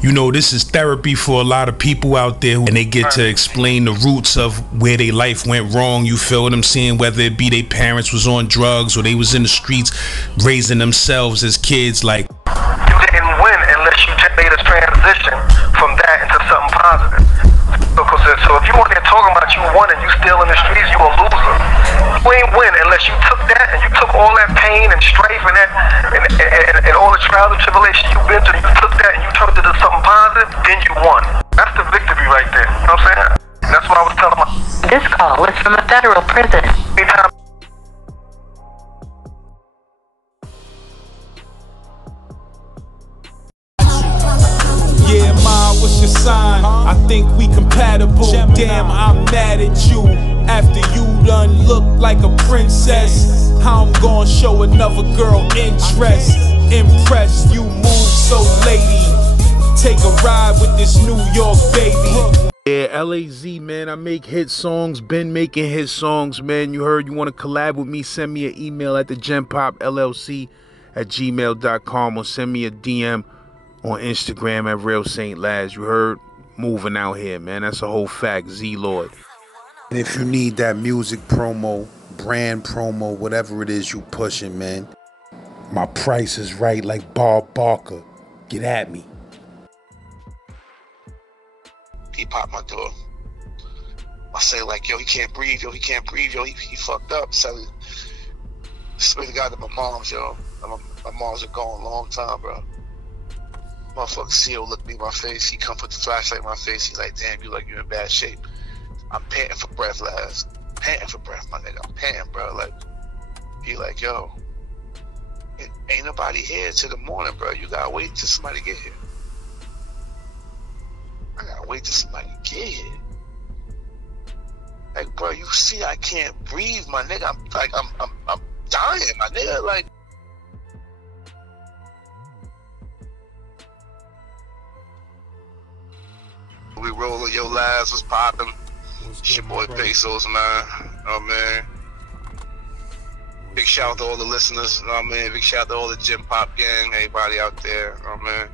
You know, this is therapy for a lot of people out there, and they get to explain the roots of where their life went wrong. You feel what I'm saying? Whether it be their parents was on drugs or they was in the streets raising themselves as kids. Like, you didn't win unless you made a transition from that into something positive. So if you want to talking about you won and you still in the streets, you a loser. You ain't win unless you took that and you took all that pain and strife and that and all the trials and tribulations you've been through. You took that and you turned it into something positive. Then you won. That's the victory right there. You know what I'm saying? That's what I was telling my. This call was from a federal prison. Anytime. Yeah, ma, what's your sign? I think we compatible. Damn, I'm mad at you. After you done look like a princess, how I'm gonna show another girl interest? Impressed, you move so lady. Take a ride with this New York baby. yeah, LAZ, man, I make hit songs, been making hit songs, man. You heard, you want to collab with me, send me an email at thegempopllc@gmail.com or send me a DM on Instagram at Real Saint Laz. You heard? Moving out here, man. That's a whole fact. Z-Lord. And if you need that music promo, brand promo, whatever it is you pushing, man, my price is right like Bob Barker. Get at me. He popped my door. I say like, yo, he can't breathe, yo, he can't breathe, yo, he fucked up. So, swear to God to my moms, yo. My moms are gone a long time, bro. Motherfucker CO looked me in my face. He come put the flashlight in my face. He's like, damn, you like you in bad shape. I'm panting for breath, Laz. Panting for breath, my nigga. I'm panting, bro. Like, he like, yo, ain't nobody here till the morning, bro. You gotta wait till somebody get here. I gotta wait till somebody get here. Like, bro, you see I can't breathe, my nigga. I'm dying, my nigga. Like, we rolling, yo, Laz was popping. It's your boy Pesos, man. Oh, man. Big shout out to all the listeners, you know what I mean? Big shout out to all the Gym Pop gang, everybody out there, you know what I mean?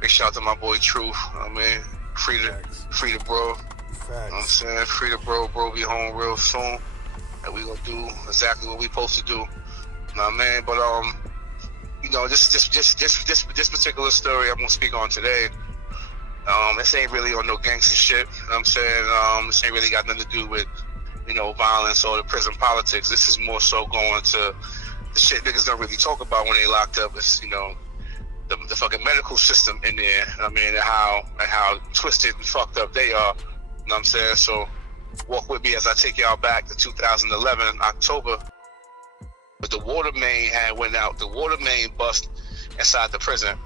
Big shout out to my boy Truth, you know what I mean? Free the bro. You know what I'm saying? Free the bro be home real soon. And we gonna do exactly what we supposed to do. You know what I mean? But you know, this particular story I'm gonna speak on today. This ain't really on no gangster shit, you know what I'm saying? This ain't really got nothing to do with, you know, violence or the prison politics. This is more so going to the shit niggas don't really talk about when they locked up. It's, you know, the fucking medical system in there, I mean, and how twisted and fucked up they are, you know what I'm saying? So walk with me as I take y'all back to 2011 in October. But the water main had went out. The water main bust inside the prison.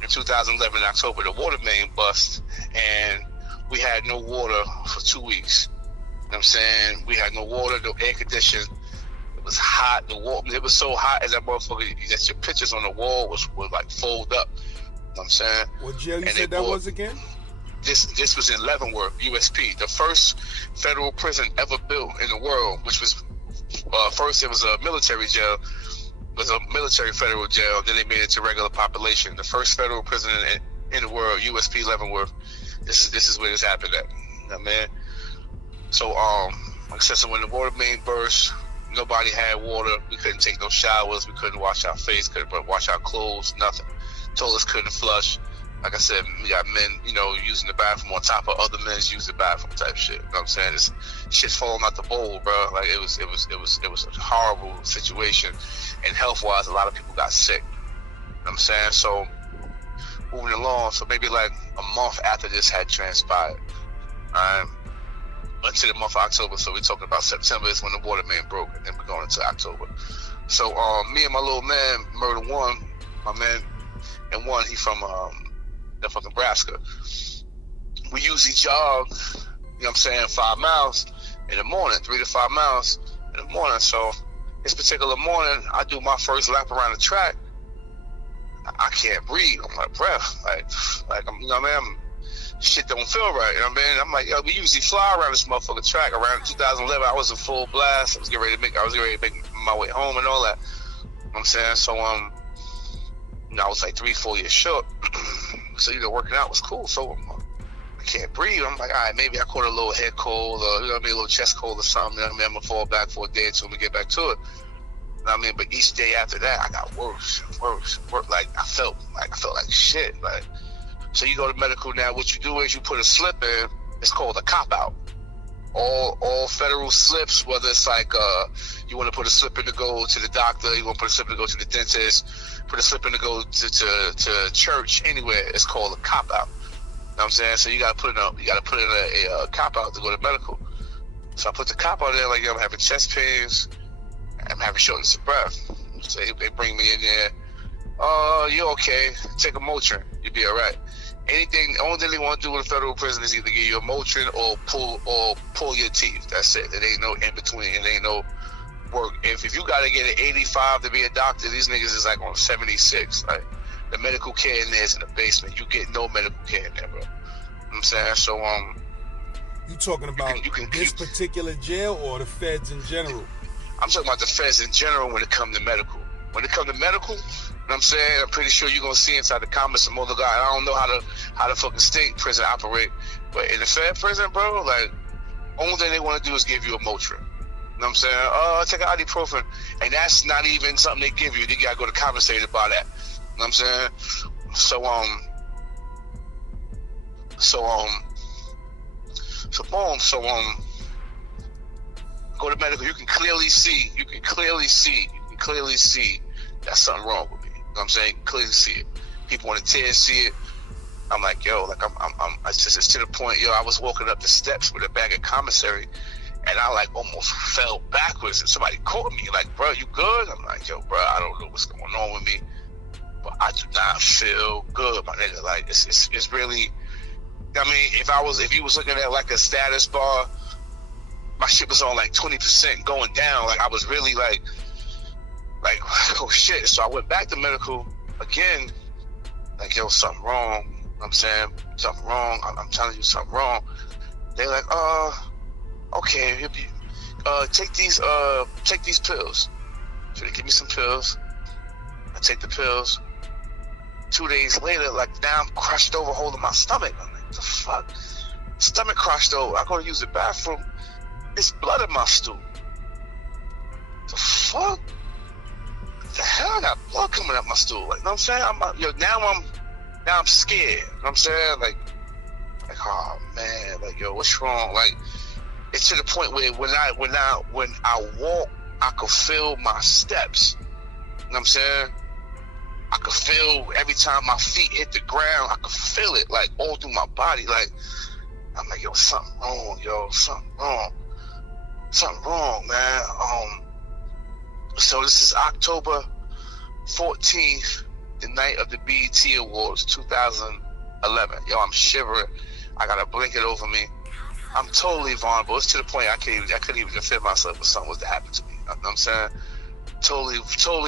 In 2011 October, the water main bust, and we had no water for 2 weeks. You know what I'm saying? We had no water, no air conditioning. It was hot. It was so hot as that motherfucker that your pictures on the wall would like fold up. You know what I'm saying? What jail you said that was again? This was in Leavenworth, USP, the first federal prison ever built in the world, which was first it was a military jail. It was a military federal jail, then they made it to regular population. The first federal prison in the world, USP Leavenworth. This is where this happened at. You know what I mean? So like I said, so when the water main burst, nobody had water. We couldn't take no showers. We couldn't wash our face. Couldn't wash our clothes. Nothing. Toilets couldn't flush. Like I said, we got men, you know, using the bathroom on top of other men's using the bathroom type shit. You know what I'm saying? This shit's falling out the bowl, bro. Like it was a horrible situation. And health-wise, a lot of people got sick. You know what I'm saying? So moving along, so maybe like a month after this had transpired, until the month of October. So we're talking about September is when the water main broke, and then we're going into October. So me and my little man, Murder One, my man, and one, he from fucking Nebraska. We usually jog, you know what I'm saying, 5 miles in the morning, 3 to 5 miles in the morning. So this particular morning, I do my first lap around the track. I can't breathe. I'm like, breath, like I'm, you know what I mean? Shit don't feel right. You know what I mean? I'm like, yo, we usually fly around this motherfucking track. Around 2011, I was in full blast. I was getting ready to make my way home and all that. You know what I'm saying? So I was like 3-4 years short. So, working out was cool. So I can't breathe. I'm like, all right, maybe I caught a little head cold or, a little chest cold or something. I'm going to fall back for a day or two and get back to it. But each day after that, I got worse. Like, I felt like shit. Like, so you go to medical now, what you do is you put a slip in. It's called a cop-out. All federal slips, whether it's like you want to put a slip in to go to the doctor, you want to put a slip in to go to the dentist, put a slip in to go to church, anywhere, it's called a cop-out. You know what I'm saying? So you gotta put in a cop-out to go to medical. So I put the cop-out there, like, I'm having chest pains, I'm having shortness of breath. So they bring me in there. You're okay. Take a Motrin. You'll be all right. The only thing they want to do in a federal prison is either give you a Motrin or pull your teeth. That's it. There ain't no in between. It ain't no work. If you gotta get an 85 to be a doctor, these niggas is like on 76. Like, the medical care in there is in the basement. You get no medical care in there, bro. You know what I'm saying? So you talking about this particular jail or the feds in general? I'm talking about the feds in general when it comes to medical. When it comes to medical, you know what I'm saying? I'm pretty sure you're gonna see inside the comments some other guy. I don't know how the fucking state prison operate, but in the fed prison, bro, like, only thing they want to do is give you a Motrin. You know what I'm saying? Take an ibuprofen, and that's not even something they give you. They gotta go to compensated by that. You know what I'm saying? So go to medical. You can clearly see that's something wrong with me. You know what I'm saying? Clearly see it. People on the tears see it. I'm like, yo, like it's to the point, yo, I was walking up the steps with a bag of commissary, and I like almost fell backwards, and somebody caught me, like, bro, you good? I'm like, yo, bro, I don't know what's going on with me, but I do not feel good, my nigga. Like, it's really, I mean, if you was looking at like a status bar, my shit was on like 20% going down. Like, I was really like, oh shit. So I went back to medical again, like, yo, something wrong. You know what I'm saying? Something wrong. I'm telling you something wrong. They're like, okay, take these pills. So they give me some pills. I take the pills. 2 days later, like, now I'm crushed over holding my stomach. I'm like, what the fuck? Stomach crushed over. I go to use the bathroom. There's blood in my stool. The fuck? The hell? I got blood coming out my stool. Like, you know what I'm saying? Now I'm scared. You know what I'm saying? Like, oh man, like, yo, what's wrong? Like, it's to the point where when I walk, I could feel my steps. You know what I'm saying? I could feel every time my feet hit the ground, I could feel it, like, all through my body. Like, I'm like, yo, something wrong, man. So this is October 14th, the night of the BET Awards 2011. Yo, I'm shivering. I got a blanket over me. I'm totally vulnerable. It's to the point I couldn't even defend myself if something was to happen to me. You know what I'm saying? Totally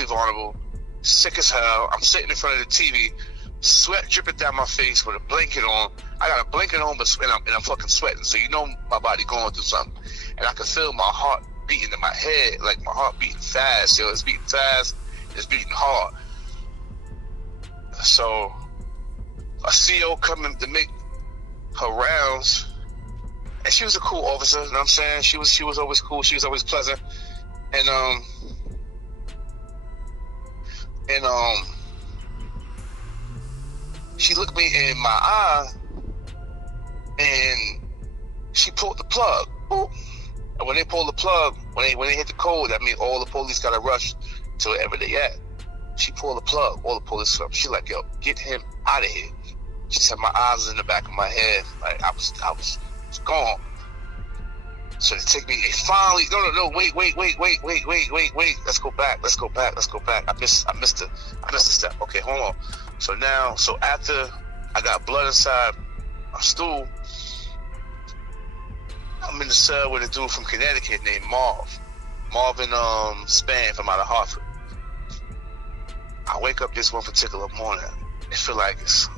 vulnerable. Sick as hell. I'm sitting in front of the TV, sweat dripping down my face with a blanket on. I got a blanket on, and I'm fucking sweating. So you know my body going through something. And I can feel my heart beating in my head, like my heart beating fast. Yo, it's beating fast. It's beating hard. So a CO coming to make her rounds, and she was a cool officer. You know what I'm saying? She was always cool. She was always pleasant. And she looked me in my eye, and she pulled the plug. Boop. And when they pull the plug, when they hit the code, that means all the police gotta rush to wherever they at. She pulled the plug, all the police come. She like, yo, get him out of here. She said my eyes was in the back of my head, like I was gone. So they take me. They finally, no, wait. Let's go back. I missed the step. Okay, hold on. So after I got blood inside my stool, I'm in the cell with a dude from Connecticut named Marvin Spann from out of Hartford. I wake up this one particular morning. It feel like it's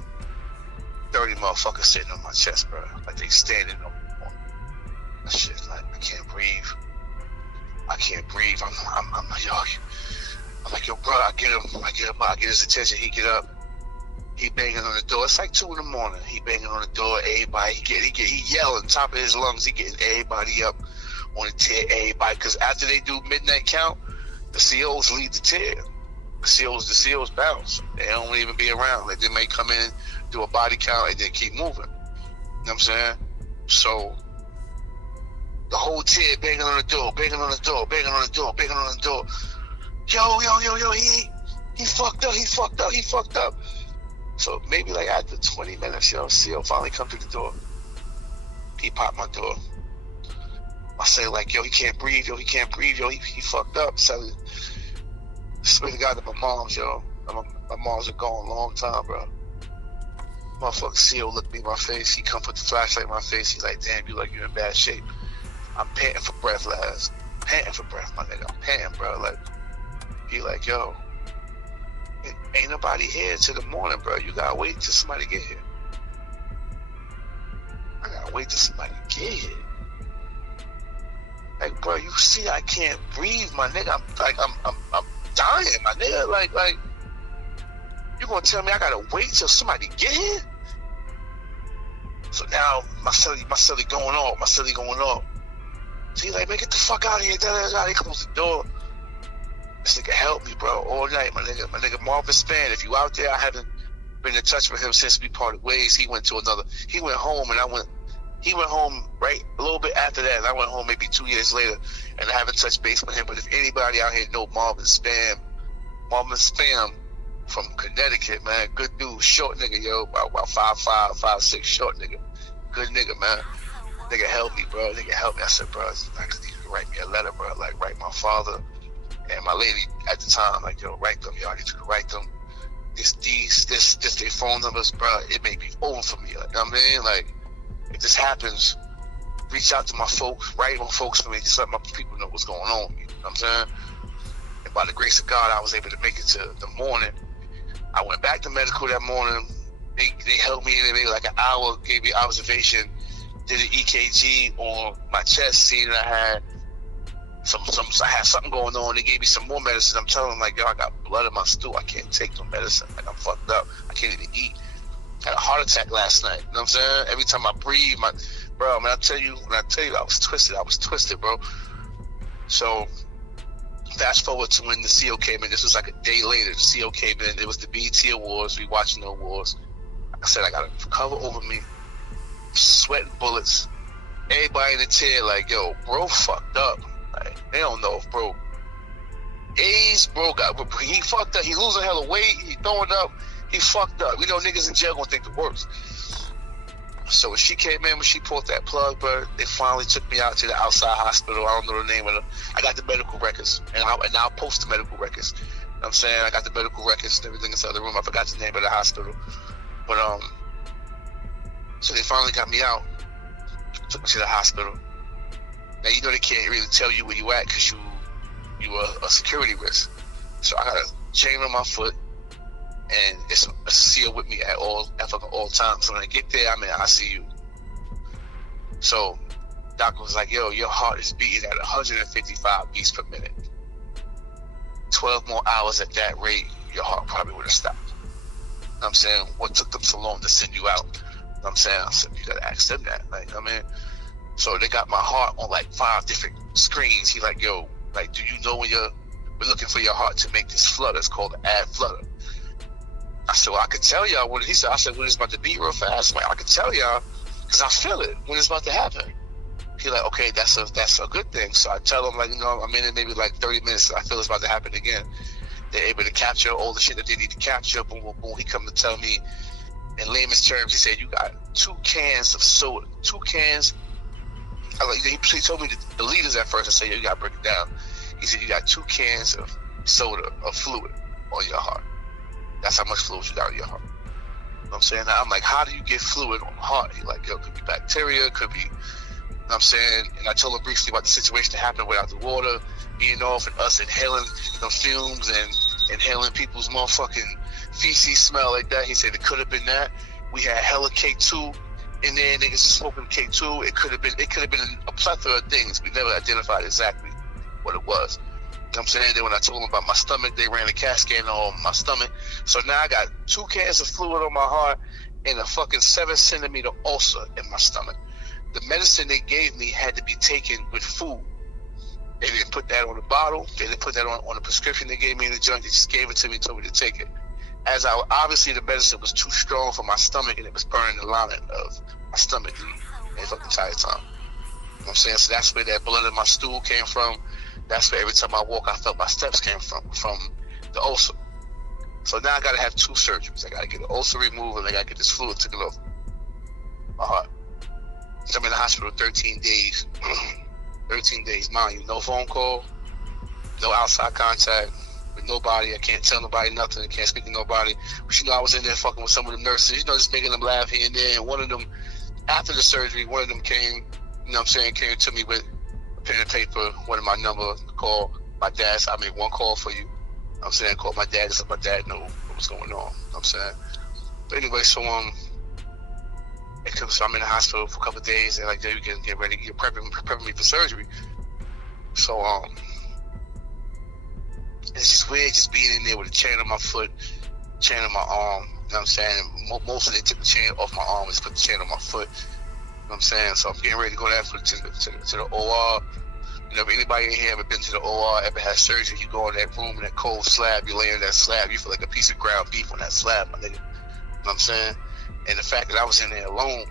30 motherfuckers sitting on my chest, bro. Like they standing on that shit. Like I can't breathe. I'm yo. I'm like, yo, bro, I get his attention. He get up. He banging on the door. It's like 2 in the morning. He banging on the door. Everybody, he yelling top of his lungs. He getting everybody up on the tier. Everybody, because after they do midnight count, the COs lead the tier. The COs bounce. They don't even be around. Like, they may come in, do a body count, and then keep moving. You know what I'm saying? So the whole tier banging on the door, banging on the door, banging on the door, banging on the door. Yo, he fucked up. So maybe like after 20 minutes, CO finally come through the door. He popped my door. I say like, yo, he can't breathe, he fucked up. So swear to God to my mom's, my mom's are gone a long time, bro. Motherfucker CO looked me in my face. He come put the flashlight in my face. He's like, damn, you like you in bad shape. I'm panting for breath, Laz. Panting for breath, my nigga. I'm panting, bro. Like, he like, yo, ain't nobody here till the morning, bro. You gotta wait till somebody get here. I gotta wait till somebody get here. Like, bro, you see, I can't breathe, my nigga. I'm dying, my nigga. Like, you gonna tell me I gotta wait till somebody get here? So now my celly going off. So he's like, man, get the fuck out of here. He closed the door. This nigga helped me, bro, all night, my nigga Marvin Span. If you out there, I haven't been in touch with him since we parted ways. He went home, and he went home right a little bit after that, and I went home maybe 2 years later, and I haven't touched base with him. But if anybody out here know Marvin Spam from Connecticut, man, good dude, short nigga, yo, about 5'5", 5'6", short nigga, good nigga, man. Nigga helped me, bro. I said, bro, I need you to write me a letter, bro. Like, write my father and my lady at the time, like, yo, write them, yo. I need you to write them. This their phone numbers, bro. It may be over for me. Like, you know what I mean? Like, if this happens, reach out to my folks, write on folks for me, just let my people know what's going on with me. You know what I'm saying? And by the grace of God, I was able to make it to the morning. I went back to medical that morning. They helped me in maybe like an hour, gave me observation, did an EKG on my chest, seeing that I had I had something going on. They gave me some more medicine. I'm telling them, like, yo, I got blood in my stool. I can't take no medicine. Like, I'm fucked up. I can't even eat. I had a heart attack last night. You know what I'm saying? Every time I breathe, bro, when I tell you, I was twisted, bro. So, fast forward to when the CO came in. This was like a day later. The CO came in. It was the BET Awards. We watching the awards. Like I said, I got a cover over me, sweating bullets. Everybody in the chair, like, yo, bro fucked up. Like, they don't know if bro he fucked up. He losing hella weight. He throwing up. He fucked up. You know, niggas in jail gonna think the worst. So when she came in, when she pulled that plug, bro, they finally took me out to the outside hospital. I don't know the name of it. I got the medical records, and I'll post the medical records. You know what I'm saying? I got the medical records and everything inside the room. I forgot the name of the hospital. But, so they finally got me out, took me to the hospital. Now, you know they can't really tell you where you at because you are a security risk. So I got a chain on my foot, and it's a seal with me at all times. So when I get there, I'm in ICU. So doctor was like, yo, your heart is beating at 155 beats per minute. 12 more hours at that rate, your heart probably would have stopped. You know what I'm saying? What took them so long to send you out? You know what I'm saying? I said, you gotta ask them that. Like, I mean, so they got my heart on like 5 different screens. He like, yo, like, do you know when we're looking for your heart to make this flutter? It's called an ad flutter. I said, well, I could tell y'all when I said, when it's about to beat real fast. I'm like, I could tell y'all because I feel it when it's about to happen. He like, okay, that's a good thing. So I tell him, like, you know, I'm in it maybe like 30 minutes. I feel it's about to happen again. They're able to capture all the shit that they need to capture. Boom, boom, boom. He come to tell me in layman's terms, he said, you got 2 cans of soda. 2 cans. He told me the liters at first. I said, yo, you got to break it down. He said, you got 2 cans of soda, of fluid on your heart. That's how much fluid you got in your heart. You know what I'm saying? Now, I'm like, how do you get fluid on the heart? He like, yo, it could be bacteria, it could be, you know what I'm saying? And I told him briefly about the situation that happened without the water being off and us inhaling the fumes and inhaling people's motherfucking feces smell like that. He said it could have been that. We had hella K2 in there, niggas smoking K2. It could have been a plethora of things. We never identified exactly what it was. I'm saying? Then when I told them about my stomach, they ran a CAT scan on my stomach. So now I got 2 cans of fluid on my heart and a fucking 7-centimeter ulcer in my stomach. The medicine they gave me had to be taken with food. They didn't put that on the bottle. They didn't put that on the prescription they gave me in the joint. They just gave it to me and told me to take it. Obviously the medicine was too strong for my stomach, and it was burning the lining of my stomach the fucking entire time. You know what I'm saying? So that's where that blood in my stool came from. That's where every time I walk, I felt my steps came from the ulcer. So now I gotta have 2 surgeries. I gotta get the ulcer removed, and I gotta get this fluid taken off my heart. So I'm in the hospital 13 days. 13 days, mind you, no phone call, no outside contact with nobody. I can't tell nobody nothing. I can't speak to nobody. But I was in there fucking with some of the nurses, just making them laugh here and there. And one of them, after the surgery, one of them came, came to me with a pen and paper, wanted my number, call my dad. I made 1 call for you. Call my dad, so my dad know what was going on. But anyway, so I'm in the hospital for a couple of days, and like, you can get ready, you're prepping me for surgery. So it's just weird, just being in there with a chain on my foot, chain on my arm. You know what I'm saying? And most of they took the chain off my arm and just put the chain on my foot. You know what I'm saying? So I'm getting ready to go there to the OR. If anybody in here ever been to the OR, ever had surgery, you go in that room in that cold slab, you lay in that slab, you feel like a piece of ground beef on that slab, my nigga. You know what I'm saying? And the fact that I was in there alone,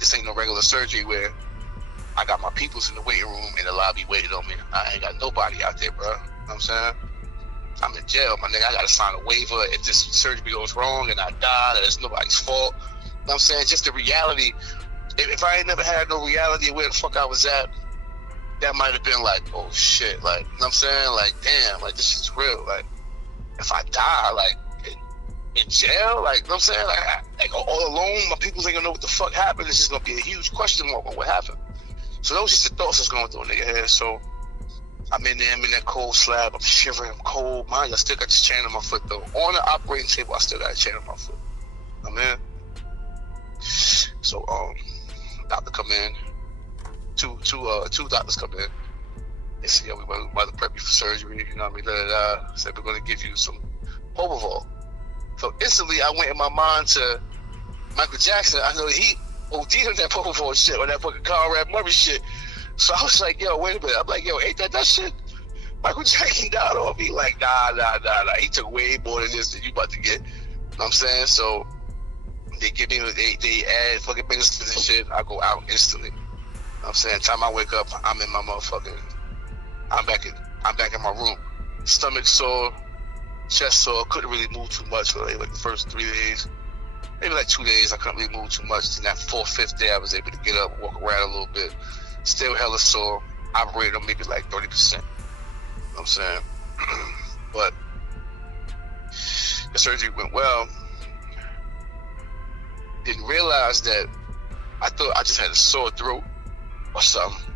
this ain't no regular surgery where I got my peoples in the waiting room in the lobby waiting on me. I ain't got nobody out there, bro. You know what I'm saying? I'm in jail, my nigga. I gotta sign a waiver if this surgery goes wrong and I die, that it's nobody's fault. You know what I'm saying? Just the reality. If I ain't never had no reality of where the fuck I was at, that might have been like, oh shit, like, you know what I'm saying? Like, damn, like, this is real. Like, if I die, like, in jail, like, you know what I'm saying? Like all alone, my people ain't gonna know what the fuck happened. It's just gonna be a huge question mark on what happened. So those just the thoughts that's going through a nigga head. So I'm in there, I'm in that cold slab, I'm shivering, I'm cold. Mind you, I still got this chain on my foot though. On the operating table, I still got a chain on my foot. I'm in. So doctor come in. Two doctors come in. They say, yo, we about to prep you for surgery, you know what I mean? Said we're gonna give you some Propofol. So instantly I went in my mind to Michael Jackson. I know he OD'd on that Propofol shit, or that fucking Conrad Murray shit. So I was like, yo, wait a minute. I'm like, yo, ain't that shit Michael Jackson died off? He like, nah. He took way more than this than you about to get. You know what I'm saying? So they give me, they add fucking medicine and shit. I go out instantly. You know what I'm saying? Time I wake up, I'm in my motherfucking, I'm back in my room. Stomach sore, chest sore, couldn't really move too much for like the first 3 days. Maybe like 2 days, I couldn't really move too much. Then that 4th, 5th day, I was able to get up, walk around a little bit. Still hella sore. Operated on maybe like 30%. You know what I'm saying? But the surgery went well. Didn't realize that I thought I just had a sore throat or something.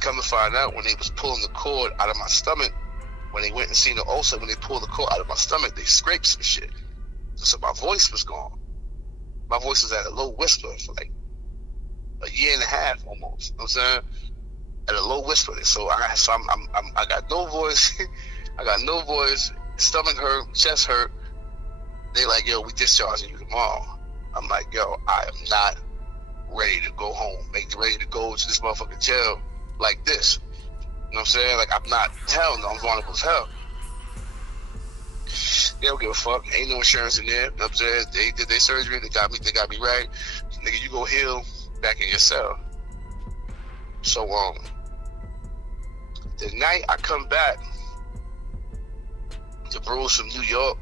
Come to find out, when they was pulling the cord out of my stomach, when they went and seen the ulcer, when they pulled the cord out of my stomach, they scraped some shit. So my voice was gone. My voice was at a low whisper for like a year and a half almost. You know what I'm saying? At a low whisper. So I got no voice. I got no voice. Stomach hurt, chest hurt. They like, yo, we discharging you tomorrow. I'm like, yo, I am not ready to go home. Ready to go to this motherfucking jail like this. You know what I'm saying? Like, I'm not, hell no, I'm vulnerable as hell. They don't give a fuck. Ain't no insurance in there. You know what I'm saying? They did their surgery. They got me right. Nigga, you go heal back in your cell. So, the night I come back to Bruce from New York,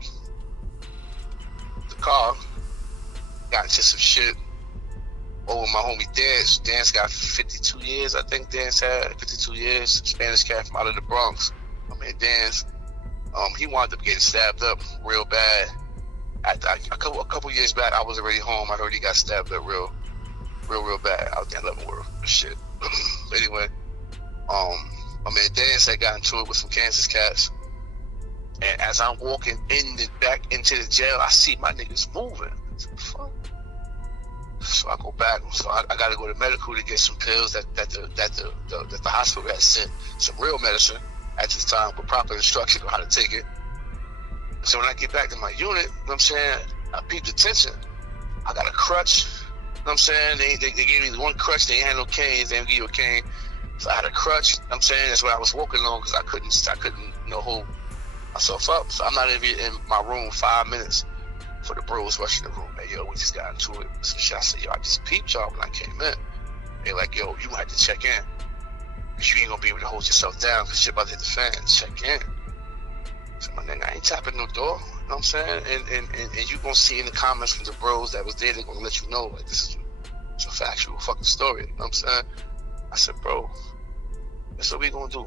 the car got into some shit over my homie Dance. Dance got 52 years, I think Dance had 52 years. Spanish cat from out of the Bronx. I mean, Dance. He wound up getting stabbed up real bad. A couple years back, I was already home. I heard he got stabbed up real bad out there in Leavenworth. Shit. But anyway, Dance had gotten into it with some Kansas cats. And as I'm walking back into the jail, I see my niggas moving. What the fuck? So I go back. So I got to go to medical to get some pills that the hospital had sent, some real medicine. at this time with proper instruction on how to take it. So when I get back to my unit, you know what I'm saying, I peeped the tension. I got a crutch, you know what I'm saying, they gave me one crutch, they ain't had no canes, they didn't give you a cane. So I had a crutch, you know what I'm saying, that's what I was walking on because I couldn't, you know, hold myself up. So I'm not even in my room 5 minutes for the bros rushing the room. Hey, yo, we just got into it. Some shit. I said, yo, I just peeped y'all when I came in. They like, yo, you had to check in. Because you ain't gonna be able to hold yourself down because shit about to hit the fan. Check in. So my nigga, I ain't tapping no door. You know what I'm saying? And you gonna see in the comments from the bros that was there, they're gonna let you know, like, this is a factual fucking story. You know what I'm saying? I said, bro, that's what we gonna do.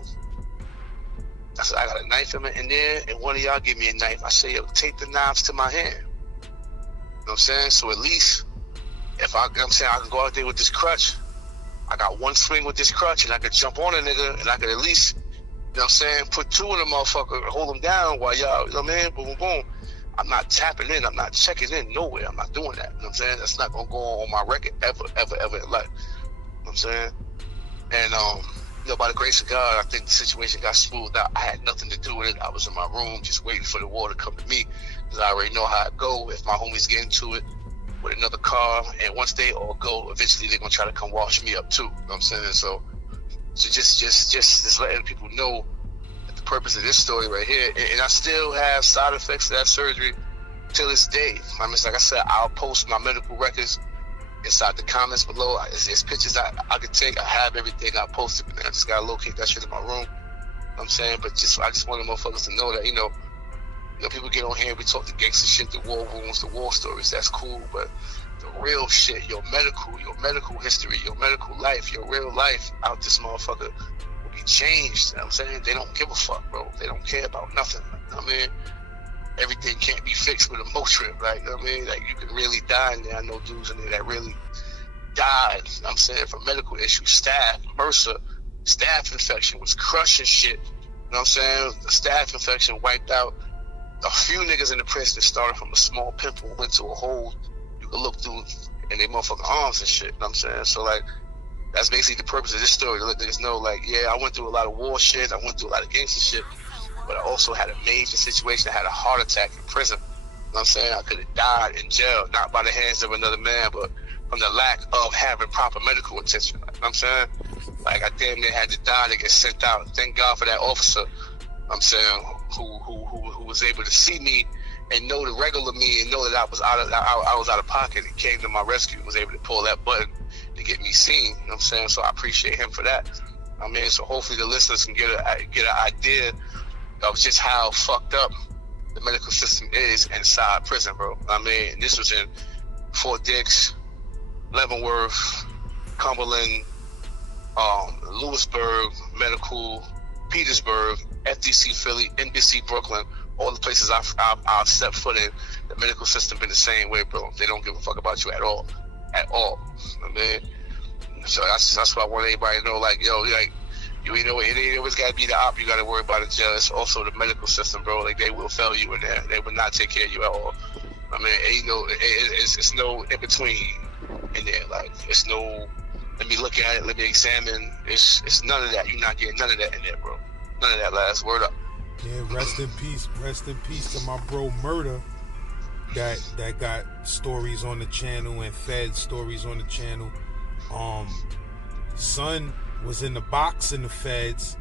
I said, I got a knife in there, and one of y'all give me a knife. I say, yo, take the knives to my hand. You know what I'm saying? So at least, if I, you know what I'm saying, I can go out there with this crutch. I got one swing with this crutch, and I could jump on a nigga, and I could at least, you know what I'm saying, put two in the motherfucker, hold them down while y'all, you know what I mean? Boom, boom, boom. I'm not tapping in. I'm not checking in nowhere. I'm not doing that. You know what I'm saying? That's not going to go on my record ever, ever, ever in life. You know what I'm saying? And, you know, by the grace of God, I think the situation got smoothed out. I had nothing to do with it. I was in my room just waiting for the war to come to me because I already know how it go. If my homies get into it with another car, and once they all go, eventually they're going to try to come wash me up too. You know what I'm saying? So just letting people know the purpose of this story right here. And I still have side effects of that surgery till this day. I mean, like I said, I'll post my medical records inside the comments below. There's pictures I can take. I have everything I posted, but I just gotta locate that shit in my room. You know what I'm saying? But I just want the motherfuckers to know that, you know, people get on here, we talk the gangster shit, the war wounds, the war stories, that's cool, but the real shit, your medical history, your medical life, your real life out this motherfucker will be changed. You know what I'm saying? They don't give a fuck, bro. They don't care about nothing. You know what I mean? Everything can't be fixed with a Motrin, right? You know what I mean? Like, you can really die in there. I know dudes in there that really died, you know what I'm saying, from medical issues. Staph, MRSA, staph infection was crushing shit. You know what I'm saying? The staph infection wiped out a few niggas in the prison that started from a small pimple, went to a hole you could look through in their motherfucking arms and shit. You know what I'm saying? So, like, that's basically the purpose of this story, to let niggas know, like, yeah, I went through a lot of war shit, I went through a lot of gangster shit, but I also had a major situation. I had a heart attack in prison. You know what I'm saying? I could have died in jail, not by the hands of another man, but from the lack of having proper medical attention. You know what I'm saying? Like, I damn near had to die to get sent out. Thank God for that officer, you know what I'm saying, who was able to see me and know the regular me and know that I was out of pocket and came to my rescue and was able to pull that button to get me seen. You know what I'm saying? So I appreciate him for that. I mean, so hopefully the listeners can get an idea of just how fucked up the medical system is inside prison, bro. I mean, this was in Fort Dix, Leavenworth, Cumberland, Lewisburg Medical, Petersburg, FDC Philly, NBC Brooklyn, all the places I've stepped foot in. The medical system been the same way, bro. They don't give a fuck about you at all. I mean, so that's why I want everybody to know, like, yo, like, you know, it ain't always got to be the op you got to worry about in jail. It's also the medical system, bro. Like, they will fail you in there. They will not take care of you at all. I mean, ain't no, it's no in between in there. Like, it's no, let me look at it, let me examine. It's none of that. You're not getting none of that in there, bro. None of that. Last word up. Yeah, rest in peace to my bro Murder. That got stories on the channel and fed stories on the channel. Son was in the box in the feds,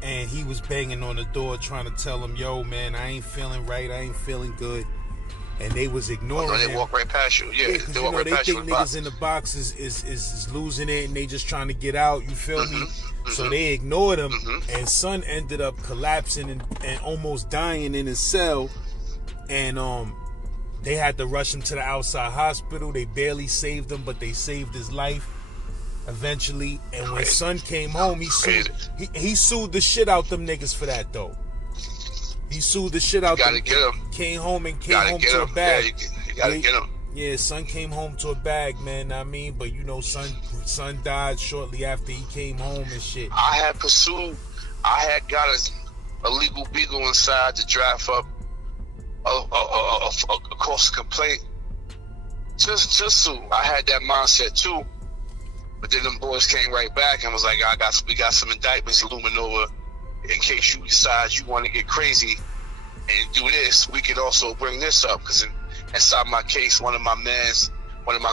and he was banging on the door trying to tell him, yo, man, I ain't feeling right, I ain't feeling good. And they was ignoring him. They walk right past you. Yeah, they walk right past you. They think niggas in the box is losing it, and they just trying to get out, you feel me? So they ignored him, and Son ended up collapsing and almost dying in his cell. And they had to rush him to the outside hospital. They barely saved him, but they saved his life eventually. And when Son came home, he sued the shit out them niggas for that, though. He sued the shit out them. Get him. Came home to a bag. Yeah, you gotta get him. Yeah, Son came home to a bag, man. I mean, but you know, Son died shortly after he came home and shit. I had got a legal beagle inside to draft up a course of complaint. Just so I had that mindset too. But then them boys came right back and was like, we got some indictments looming over in case you decide you want to get crazy and do this, we could also bring this up. Because inside my case, one of my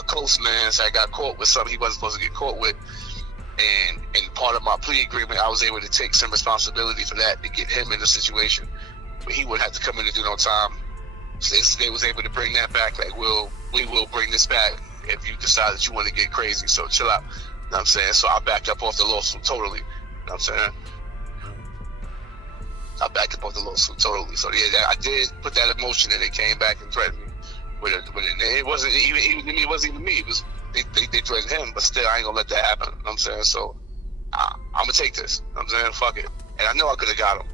close mans, I got caught with something he wasn't supposed to get caught with. And in part of my plea agreement, I was able to take some responsibility for that to get him in a situation where he would have to come in and do no time. So they was able to bring that back. Like, we will bring this back if you decide that you want to get crazy. So chill out. You know what I'm saying? So I backed up off the lawsuit totally. You know what I'm saying? I backed up off the lawsuit totally. So yeah, I did put that in motion, and they came back and threatened me with it. It wasn't even me. It wasn't even me. It was they threatened him, but still, I ain't gonna let that happen. You know what I'm saying? So I'm gonna take this. You know what I'm saying? Fuck it. And I know I could have got him.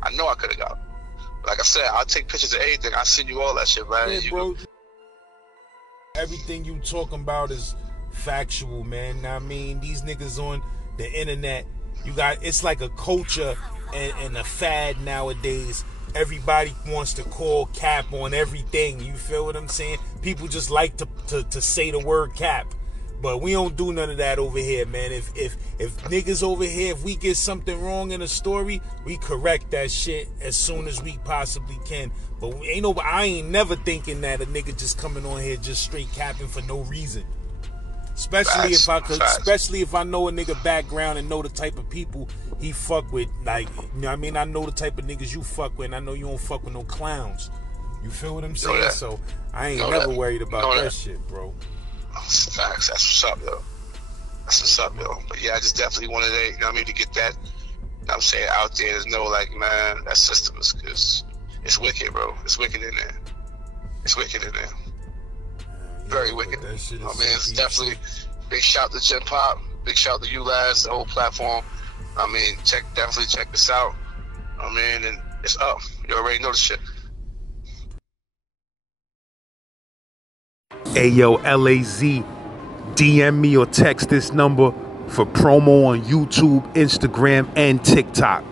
But like I said, I'll take pictures of everything. I'll send you all that shit, man. Yeah, bro. Everything you talking about is factual, man. I mean, these niggas on the internet, it's like a culture and a fad nowadays. Everybody wants to call cap on everything. You feel what I'm saying? People just like to say the word cap. But we don't do none of that over here, man. If niggas over here, if we get something wrong in a story, we correct that shit as soon as we possibly can. But I ain't never thinking that a nigga just coming on here just straight capping for no reason. Especially if I know a nigga background and know the type of people he fuck with. Like, you know what I mean? I know the type of niggas you fuck with, and I know you don't fuck with no clowns. You feel what I'm saying? So I ain't never worried about that shit, bro. Facts. That's what's up, yo. But yeah, I just definitely wanted to, you know what I mean, to get that, you know what I'm saying, out there to know, like, man, that system is, cause it's wicked, bro. It's wicked in there. Very wicked. I mean, it's definitely big shout to Jim Pop, big shout to you lads, the whole platform. I mean, definitely check this out. I mean, and it's up. You already know the shit. Ayo, LAZ, DM me or text this number for promo on YouTube, Instagram, and TikTok.